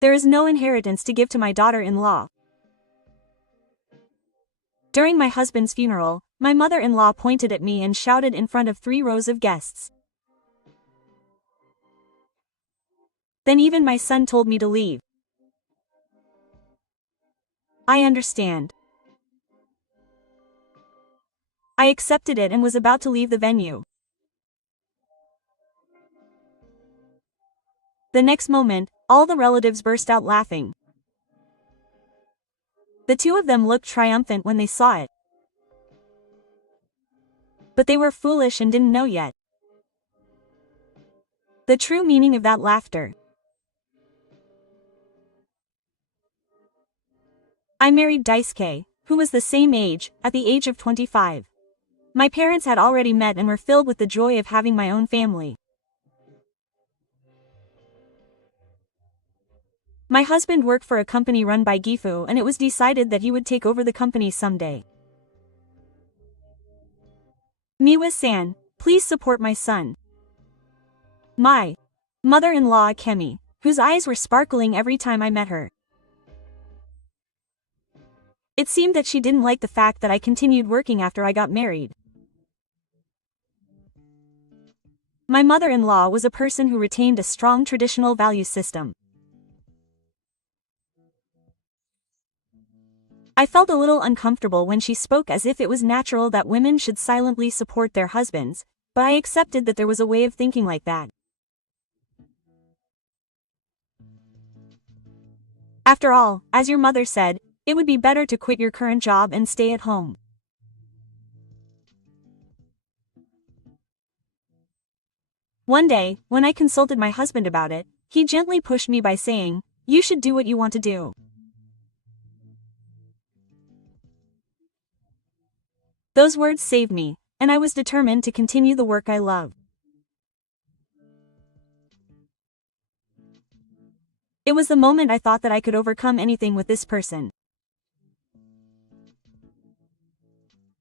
There is no inheritance to give to my daughter-in-law. During my husband's funeral, my mother-in-law pointed at me and shouted in front of 3 rows of guests. Then even my son told me to leave. I understand. I accepted it and was about to leave the venue. The next moment, all the relatives burst out laughing. The 2 of them looked triumphant when they saw it. But they were foolish and didn't know yet the true meaning of that laughter. I married Daisuke, who was the same age, at the age of 25. My parents had already met and were filled with the joy of having my own family. My husband worked for a company run by Gifu, and it was decided that he would take over the company someday. Miwa-san, please support my son. My mother-in-law Akemi, whose eyes were sparkling every time I met her. It seemed that she didn't like the fact that I continued working after I got married. My mother-in-law was a person who retained a strong traditional value system. I felt a little uncomfortable when she spoke as if it was natural that women should silently support their husbands, but I accepted that there was a way of thinking like that. After all, as your mother said, it would be better to quit your current job and stay at home. One day, when I consulted my husband about it, he gently pushed me by saying, "You should do what you want to do." Those words saved me, and I was determined to continue the work I love. It was the moment I thought that I could overcome anything with this person.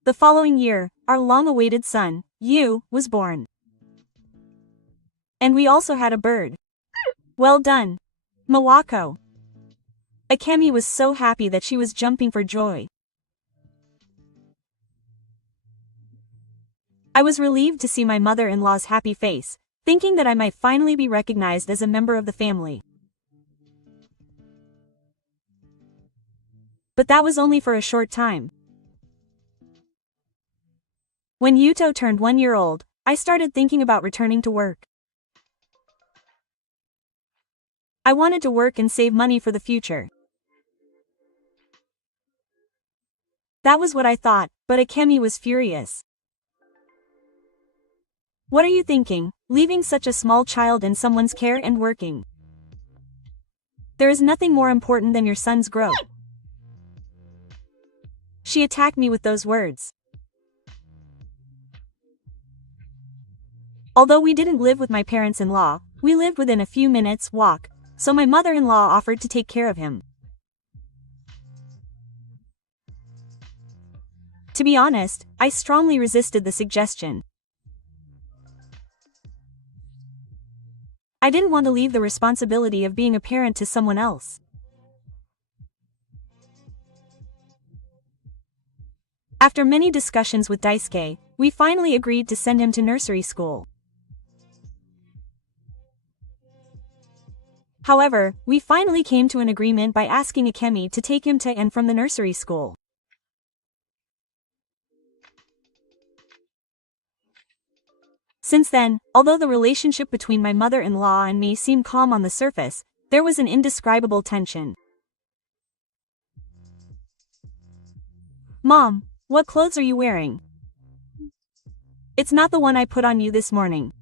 The following year, our long-awaited son, Yu, was born. And we also had a bird. Well done, Mawako. Akemi was so happy that she was jumping for joy. I was relieved to see my mother-in-law's happy face, thinking that I might finally be recognized as a member of the family. But that was only for a short time. When Yuto turned 1 year old, I started thinking about returning to work. I wanted to work and save money for the future. That was what I thought, but Akemi was furious. What are you thinking, leaving such a small child in someone's care and working? There is nothing more important than your son's growth. She attacked me with those words. Although we didn't live with my parents-in-law, we lived within a few minutes' walk, so my mother-in-law offered to take care of him. To be honest, I strongly resisted the suggestion. I didn't want to leave the responsibility of being a parent to someone else. After many discussions with Daisuke, we finally agreed to send him to nursery school. However, we finally came to an agreement by asking Akemi to take him to and from the nursery school. Since then, although the relationship between my mother-in-law and me seemed calm on the surface, there was an indescribable tension. Mom, what clothes are you wearing? It's not the one I put on you this morning.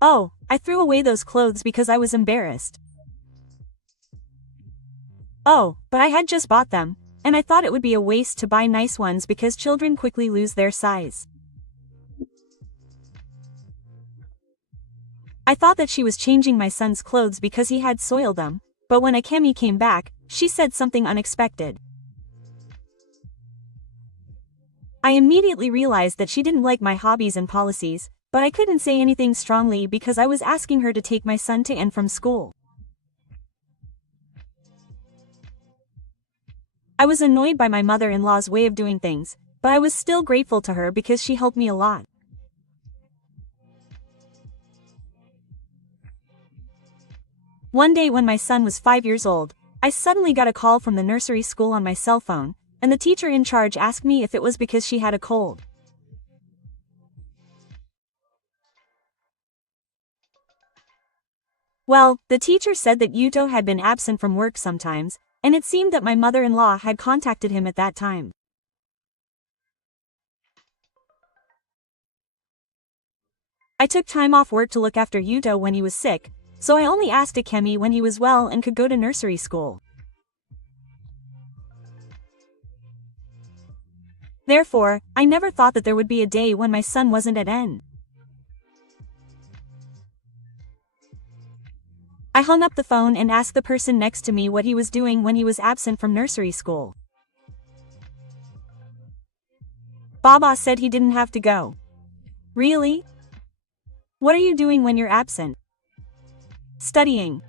Oh, I threw away those clothes because I was embarrassed. Oh, but I had just bought them, and I thought it would be a waste to buy nice ones because children quickly lose their size. I thought that she was changing my son's clothes because he had soiled them, but when Akemi came back, she said something unexpected. I immediately realized that she didn't like my hobbies and policies, but I couldn't say anything strongly because I was asking her to take my son to and from school. I was annoyed by my mother-in-law's way of doing things, but I was still grateful to her because she helped me a lot. One day when my son was 5 years old, I suddenly got a call from the nursery school on my cell phone, and the teacher in charge asked me if it was because she had a cold. Well, the teacher said that Yuto had been absent from work sometimes, and it seemed that my mother-in-law had contacted him at that time. I took time off work to look after Yuto when he was sick, so I only asked Akemi when he was well and could go to nursery school. Therefore, I never thought that there would be a day when my son wasn't at N. I hung up the phone and asked the person next to me what he was doing when he was absent from nursery school. Baba said he didn't have to go. Really? What are you doing when you're absent? Studying.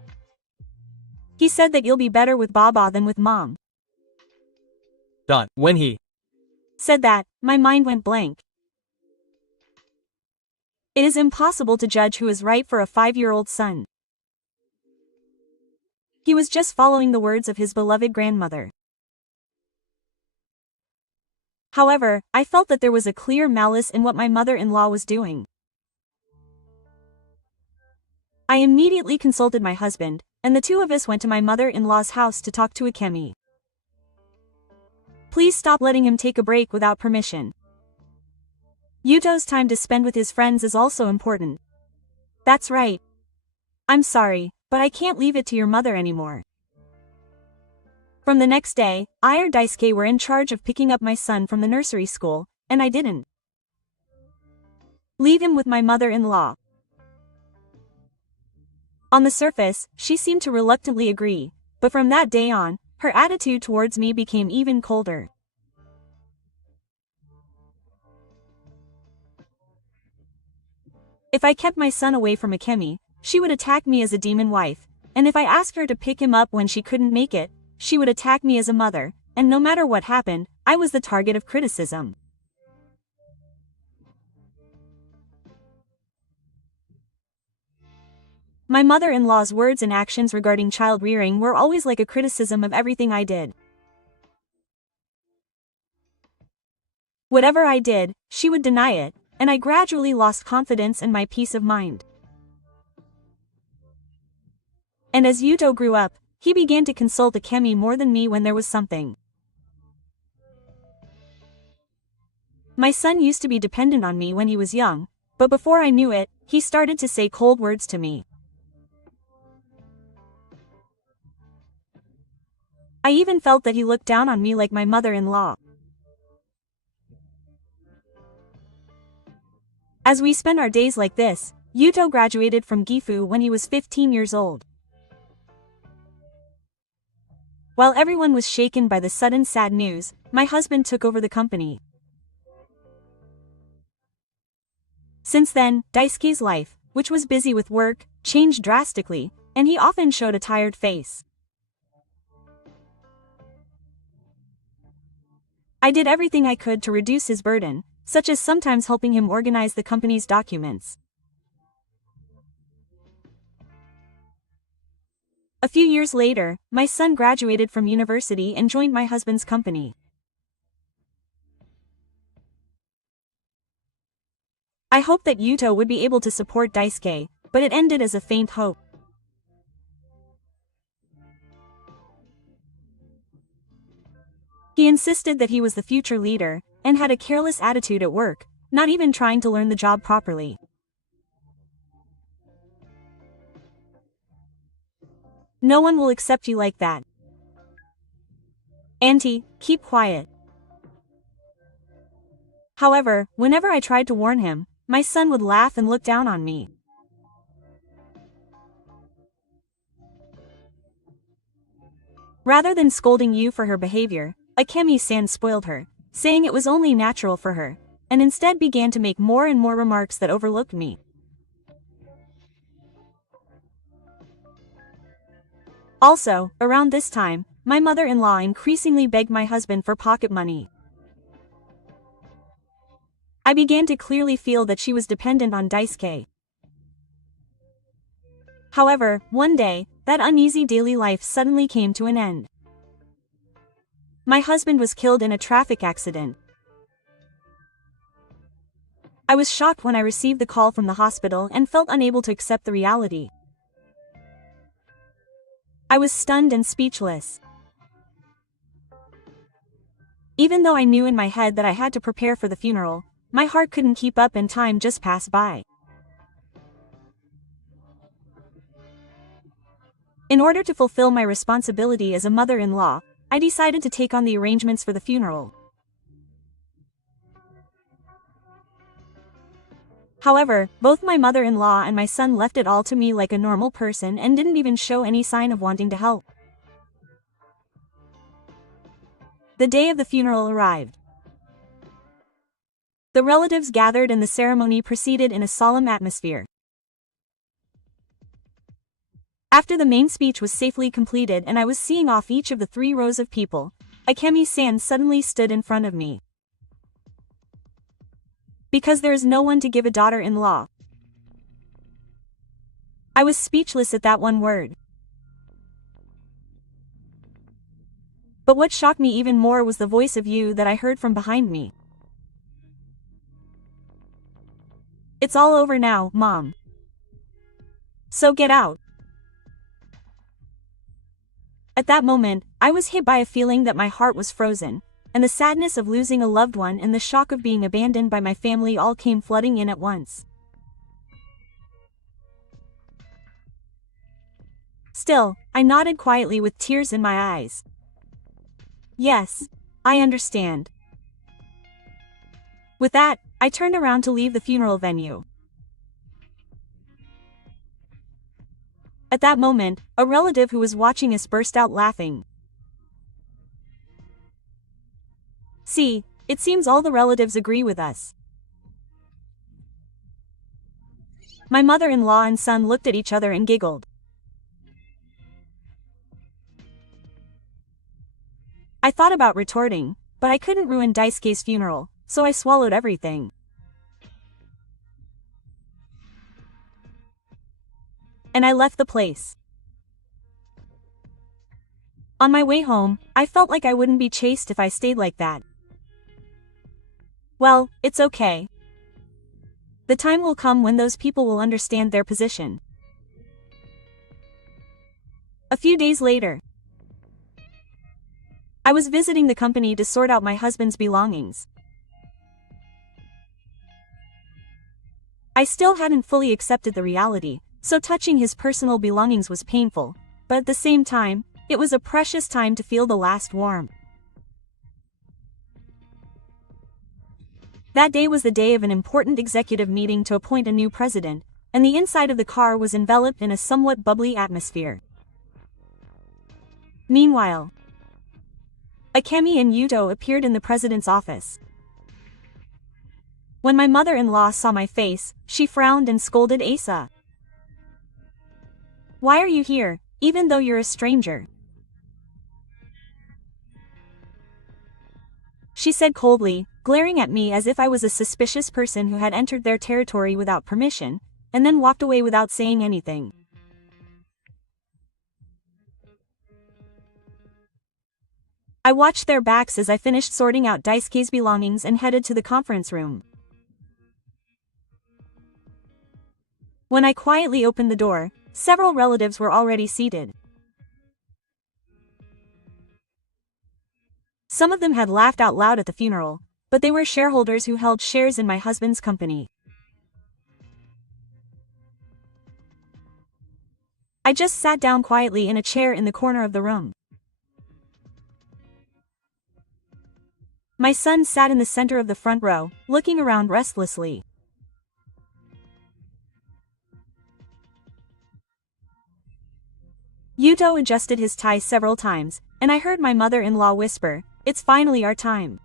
He said that you'll be better with Baba than with Mom. When he said that, my mind went blank. It is impossible to judge who is right for a 5-year-old son. He was just following the words of his beloved grandmother. However, I felt that there was a clear malice in what my mother-in-law was doing. I immediately consulted my husband, and the two of us went to my mother-in-law's house to talk to Akemi. Please stop letting him take a break without permission. Yuto's time to spend with his friends is also important. That's right. I'm sorry, but I can't leave it to your mother anymore. From the next day, I or Daisuke were in charge of picking up my son from the nursery school, and I didn't leave him with my mother-in-law. On the surface, she seemed to reluctantly agree, but from that day on, her attitude towards me became even colder. If I kept my son away from Akemi, she would attack me as a demon wife, and if I asked her to pick him up when she couldn't make it, she would attack me as a mother, and no matter what happened, I was the target of criticism. My mother-in-law's words and actions regarding child rearing were always like a criticism of everything I did. Whatever I did, she would deny it, and I gradually lost confidence and my peace of mind. And as Yuto grew up, he began to consult Akemi more than me when there was something. My son used to be dependent on me when he was young, but before I knew it, he started to say cold words to me. I even felt that he looked down on me like my mother-in-law. As we spent our days like this, Yuto graduated from Gifu when he was 15 years old. While everyone was shaken by the sudden sad news, my husband took over the company. Since then, Daisuke's life, which was busy with work, changed drastically, and he often showed a tired face. I did everything I could to reduce his burden, such as sometimes helping him organize the company's documents. A few years later, my son graduated from university and joined my husband's company. I hoped that Yuto would be able to support Daisuke, but it ended as a faint hope. He insisted that he was the future leader, and had a careless attitude at work, not even trying to learn the job properly. No one will accept you like that. Auntie, keep quiet. However, whenever I tried to warn him, my son would laugh and look down on me. Rather than scolding you for her behavior, Akemi-san spoiled her, saying it was only natural for her, and instead began to make more and more remarks that overlooked me. Also, around this time, my mother-in-law increasingly begged my husband for pocket money. I began to clearly feel that she was dependent on Daisuke. However, one day, that uneasy daily life suddenly came to an end. My husband was killed in a traffic accident. I was shocked when I received the call from the hospital and felt unable to accept the reality. I was stunned and speechless. Even though I knew in my head that I had to prepare for the funeral, my heart couldn't keep up and time just passed by. In order to fulfill my responsibility as a mother-in-law, I decided to take on the arrangements for the funeral. However, both my mother-in-law and my son left it all to me like a normal person and didn't even show any sign of wanting to help. The day of the funeral arrived. The relatives gathered and the ceremony proceeded in a solemn atmosphere. After the main speech was safely completed and I was seeing off each of the 3 rows of people, Akemi-san suddenly stood in front of me. Because there is no one to give a daughter-in-law. I was speechless at that one word. But what shocked me even more was the voice of you that I heard from behind me. It's all over now, Mom. So get out. At that moment, I was hit by a feeling that my heart was frozen, and the sadness of losing a loved one and the shock of being abandoned by my family all came flooding in at once. Still, I nodded quietly with tears in my eyes. Yes, I understand. With that, I turned around to leave the funeral venue. At that moment, a relative who was watching us burst out laughing. See, it seems all the relatives agree with us. My mother-in-law and son looked at each other and giggled. I thought about retorting, but I couldn't ruin Daisuke's funeral, so I swallowed everything. And I left the place. On my way home, I felt like I wouldn't be chased if I stayed like that. Well, it's okay. The time will come when those people will understand their position. A few days later, I was visiting the company to sort out my husband's belongings. I still hadn't fully accepted the reality, so touching his personal belongings was painful, but at the same time, it was a precious time to feel the last warmth. That day was the day of an important executive meeting to appoint a new president, and the inside of the car was enveloped in a somewhat bubbly atmosphere. Meanwhile, Akemi and Yuto appeared in the president's office. When my mother-in-law saw my face, she frowned and scolded Asa. Why are you here, even though you're a stranger? She said coldly, glaring at me as if I was a suspicious person who had entered their territory without permission, and then walked away without saying anything. I watched their backs as I finished sorting out Daisuke's belongings and headed to the conference room. When I quietly opened the door, several relatives were already seated. Some of them had laughed out loud at the funeral, but they were shareholders who held shares in my husband's company. I just sat down quietly in a chair in the corner of the room. My son sat in the center of the front row, looking around restlessly. Yuto adjusted his tie several times, and I heard my mother-in-law whisper, "It's finally our time."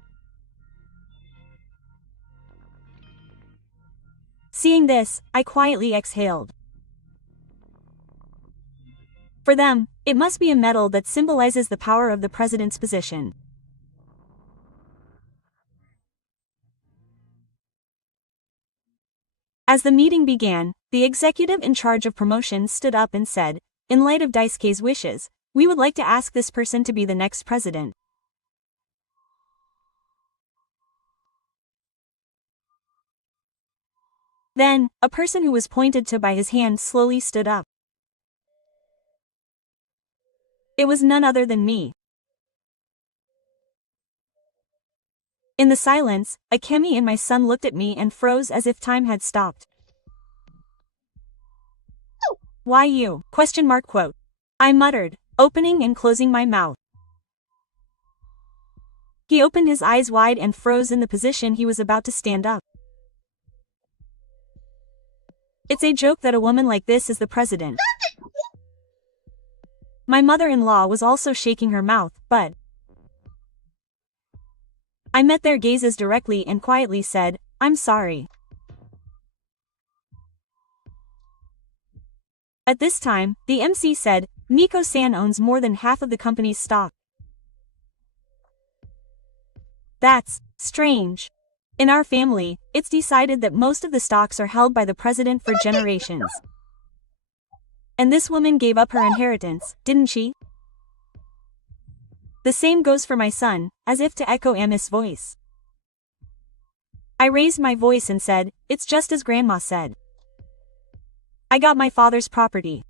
Seeing this, I quietly exhaled. For them, it must be a medal that symbolizes the power of the president's position. As the meeting began, the executive in charge of promotions stood up and said, "In light of Daisuke's wishes, we would like to ask this person to be the next president." Then, a person who was pointed to by his hand slowly stood up. It was none other than me. In the silence, Akemi and my son looked at me and froze as if time had stopped. "Why you?" ? I muttered, opening and closing my mouth. He opened his eyes wide and froze in the position he was about to stand up. It's a joke that a woman like this is the president. My mother-in-law was also shaking her mouth, but I met their gazes directly and quietly said, "I'm sorry." At this time, the MC said, "Miko-san owns more than half of the company's stock." That's strange. In our family, it's decided that most of the stocks are held by the president for generations. And this woman gave up her inheritance, didn't she? The same goes for my son, as if to echo Ami's voice. I raised my voice and said, "It's just as Grandma said. I got my father's property.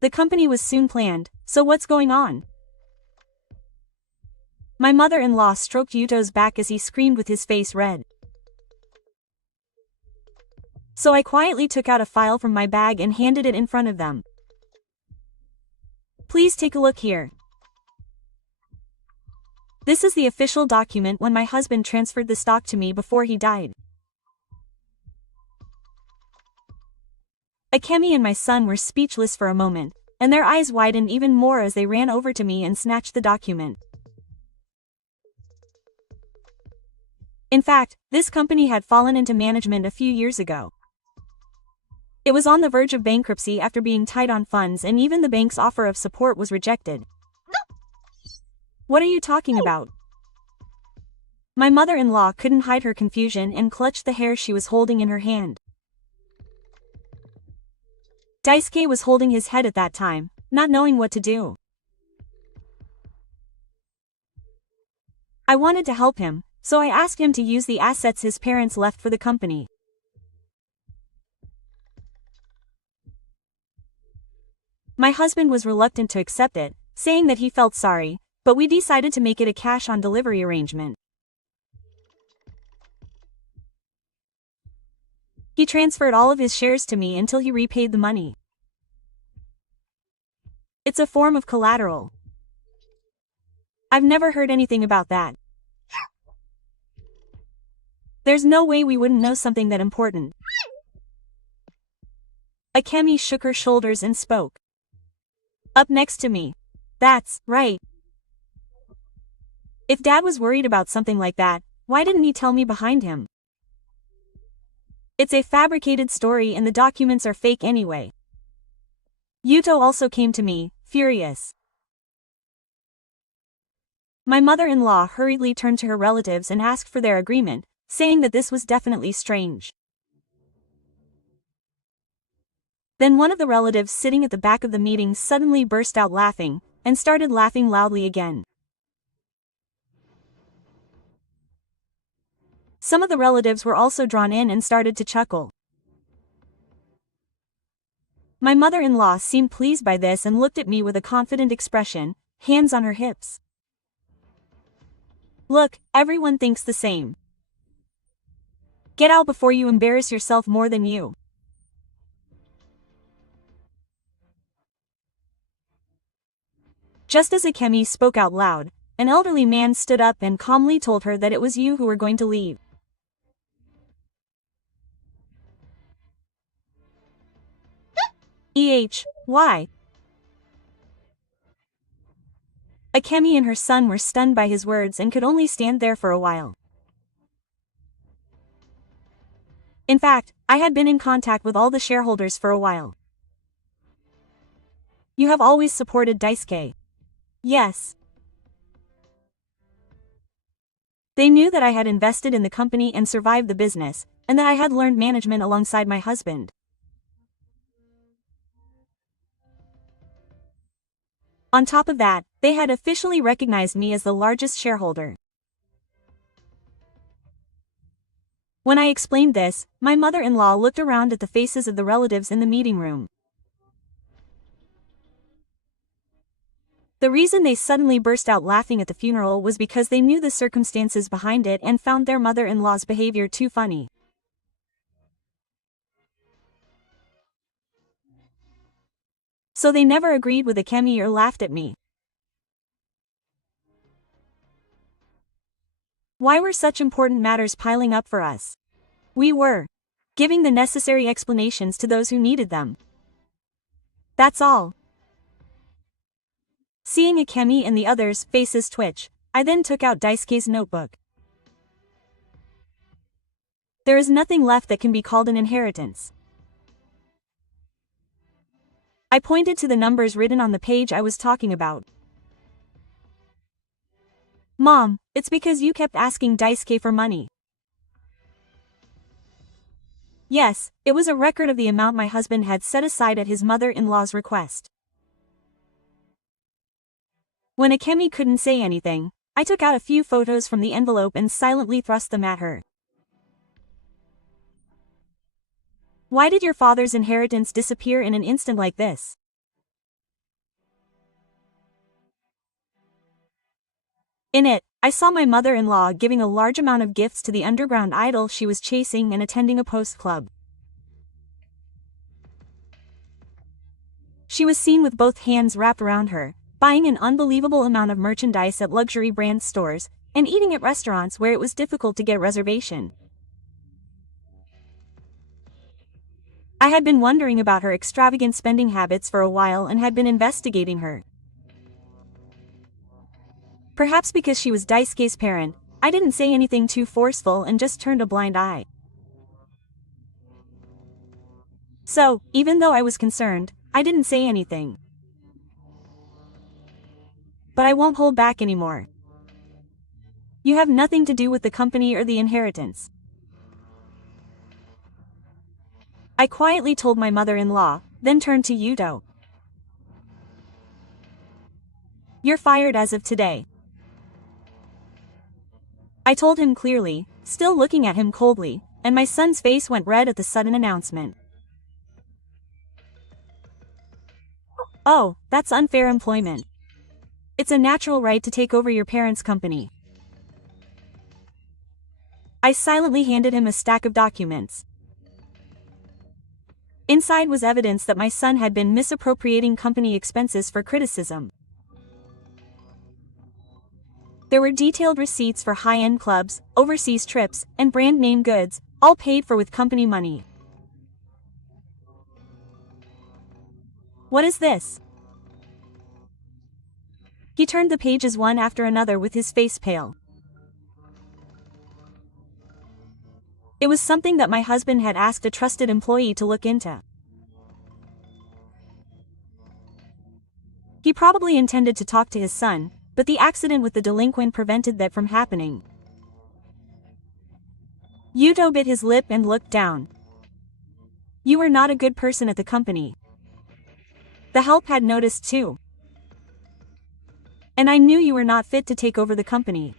The company was soon planned, so what's going on?" My mother-in-law stroked Yuto's back as he screamed with his face red. So I quietly took out a file from my bag and handed it in front of them. "Please take a look here. This is the official document when my husband transferred the stock to me before he died." Akemi and my son were speechless for a moment, and their eyes widened even more as they ran over to me and snatched the document. In fact, this company had fallen into management a few years ago. It was on the verge of bankruptcy after being tight on funds, and even the bank's offer of support was rejected. "What are you talking about?" My mother-in-law couldn't hide her confusion and clutched the hair she was holding in her hand. Daisuke was holding his head at that time, not knowing what to do. I wanted to help him, so I asked him to use the assets his parents left for the company. My husband was reluctant to accept it, saying that he felt sorry, but we decided to make it a cash-on-delivery arrangement. He transferred all of his shares to me until he repaid the money. It's a form of collateral. I've never heard anything about that. There's no way we wouldn't know something that important. Akemi shook her shoulders and spoke. Up next to me. "That's right. If Dad was worried about something like that, why didn't he tell me behind him? It's a fabricated story and the documents are fake anyway." Yuto also came to me, furious. My mother-in-law hurriedly turned to her relatives and asked for their agreement, saying that this was definitely strange. Then one of the relatives sitting at the back of the meeting suddenly burst out laughing, and started laughing loudly again. Some of the relatives were also drawn in and started to chuckle. My mother-in-law seemed pleased by this and looked at me with a confident expression, hands on her hips. "Look, everyone thinks the same. Get out before you embarrass yourself more than you." Just as Akemi spoke out loud, an elderly man stood up and calmly told her that it was you who were going to leave. Why? Akemi and her son were stunned by his words and could only stand there for a while. In fact, I had been in contact with all the shareholders for a while. You have always supported Daisuke. Yes. They knew that I had invested in the company and survived the business, and that I had learned management alongside my husband. On top of that, they had officially recognized me as the largest shareholder. When I explained this, my mother-in-law looked around at the faces of the relatives in the meeting room. The reason they suddenly burst out laughing at the funeral was because they knew the circumstances behind it and found their mother-in-law's behavior too funny. So they never agreed with Akemi or laughed at me. Why were such important matters piling up for us? We were giving the necessary explanations to those who needed them. That's all. Seeing Akemi and the others' faces twitch, I then took out Daisuke's notebook. There is nothing left that can be called an inheritance. I pointed to the numbers written on the page I was talking about. Mom, it's because you kept asking Daisuke for money. Yes, it was a record of the amount my husband had set aside at his mother-in-law's request. When Akemi couldn't say anything, I took out a few photos from the envelope and silently thrust them at her. Why did your father's inheritance disappear in an instant like this? In it, I saw my mother-in-law giving a large amount of gifts to the underground idol she was chasing and attending a post club. She was seen with both hands wrapped around her, buying an unbelievable amount of merchandise at luxury brand stores, and eating at restaurants where it was difficult to get a reservation. I had been wondering about her extravagant spending habits for a while and had been investigating her. Perhaps because she was Daisuke's parent, I didn't say anything too forceful and just turned a blind eye. So, even though I was concerned, I didn't say anything. But I won't hold back anymore. You have nothing to do with the company or the inheritance. I quietly told my mother-in-law, then turned to Yuto. You're fired as of today. I told him clearly, still looking at him coldly, and my son's face went red at the sudden announcement. Oh, that's unfair employment. It's a natural right to take over your parents' company. I silently handed him a stack of documents. Inside was evidence that my son had been misappropriating company expenses for criticism. There were detailed receipts for high-end clubs, overseas trips, and brand-name goods, all paid for with company money. What is this? He turned the pages one after another with his face pale. It was something that my husband had asked a trusted employee to look into. He probably intended to talk to his son, but the accident with the delinquent prevented that from happening. Yuto bit his lip and looked down. You were not a good person at the company. The help had noticed too. And I knew you were not fit to take over the company.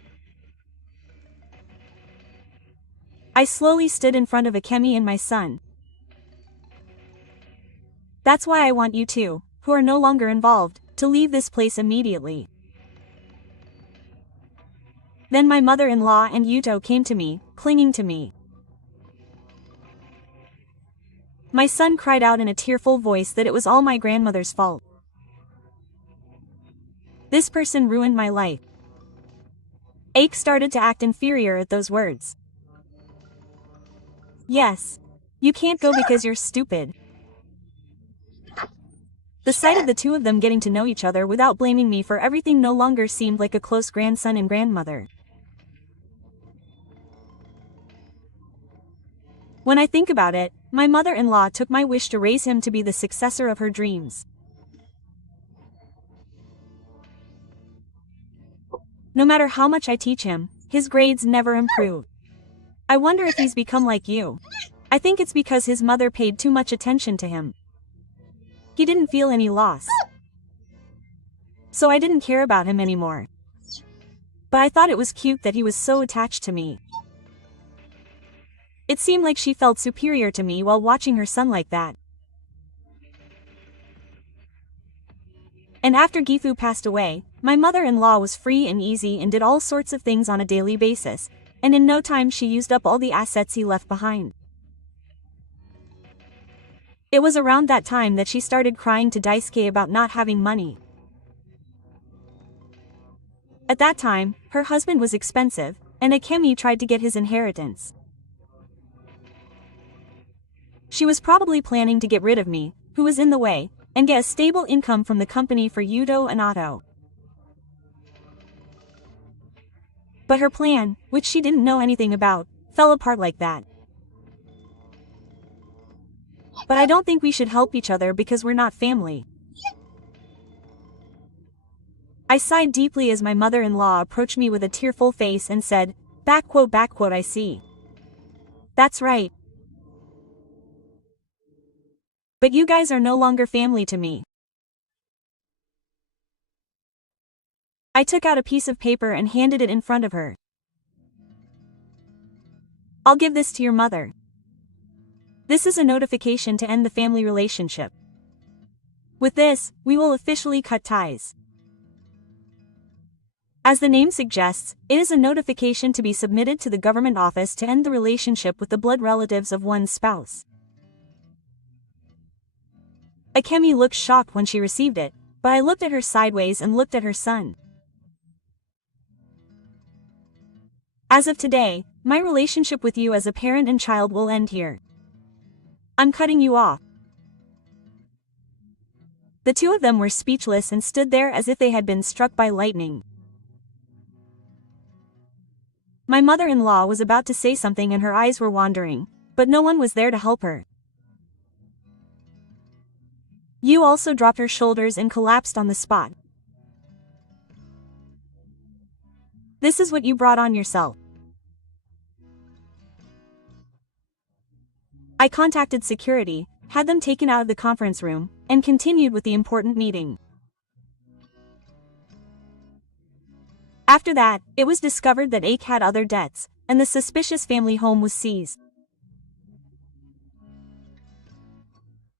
I slowly stood in front of Akemi and my son. That's why I want you two, who are no longer involved, to leave this place immediately. Then my mother-in-law and Yuto came to me, clinging to me. My son cried out in a tearful voice that it was all my grandmother's fault. This person ruined my life. Ake started to act inferior at those words. Yes. You can't go because you're stupid. The sight of the two of them getting to know each other without blaming me for everything no longer seemed like a close grandson and grandmother. When I think about it, my mother-in-law took my wish to raise him to be the successor of her dreams. No matter how much I teach him, his grades never improve. I wonder if he's become like you. I think it's because his mother paid too much attention to him. He didn't feel any loss. So I didn't care about him anymore. But I thought it was cute that he was so attached to me. It seemed like she felt superior to me while watching her son like that. And after Gifu passed away, my mother-in-law was free and easy and did all sorts of things on a daily basis, and in no time she used up all the assets he left behind. It was around that time that she started crying to Daisuke about not having money. At that time, her husband was expensive, and Akemi tried to get his inheritance. She was probably planning to get rid of me, who was in the way, and get a stable income from the company for Yudo and Otto. But her plan, which she didn't know anything about, fell apart like that. But I don't think we should help each other because we're not family. I sighed deeply as my mother-in-law approached me with a tearful face and said, I see. That's right. But you guys are no longer family to me. I took out a piece of paper and handed it in front of her. I'll give this to your mother. This is a notification to end the family relationship. With this, we will officially cut ties. As the name suggests, it is a notification to be submitted to the government office to end the relationship with the blood relatives of one's spouse. Akemi looked shocked when she received it, but I looked at her sideways and looked at her son. As of today, my relationship with you as a parent and child will end here. I'm cutting you off. The two of them were speechless and stood there as if they had been struck by lightning. My mother-in-law was about to say something and her eyes were wandering, but no one was there to help her. Yu also dropped her shoulders and collapsed on the spot. This is what you brought on yourself. I contacted security, had them taken out of the conference room, and continued with the important meeting. After that, it was discovered that Ake had other debts, and the suspicious family home was seized.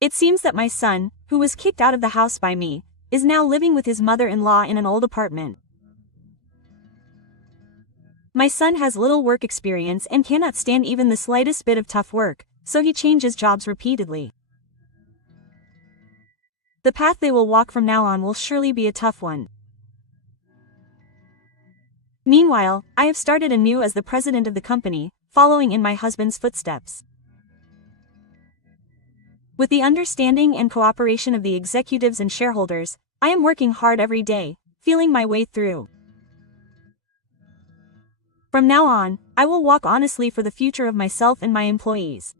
It seems that my son, who was kicked out of the house by me, is now living with his mother-in-law in an old apartment. My son has little work experience and cannot stand even the slightest bit of tough work, so he changes jobs repeatedly. The path they will walk from now on will surely be a tough one. Meanwhile, I have started anew as the president of the company, following in my husband's footsteps. With the understanding and cooperation of the executives and shareholders, I am working hard every day, feeling my way through. From now on, I will walk honestly for the future of myself and my employees.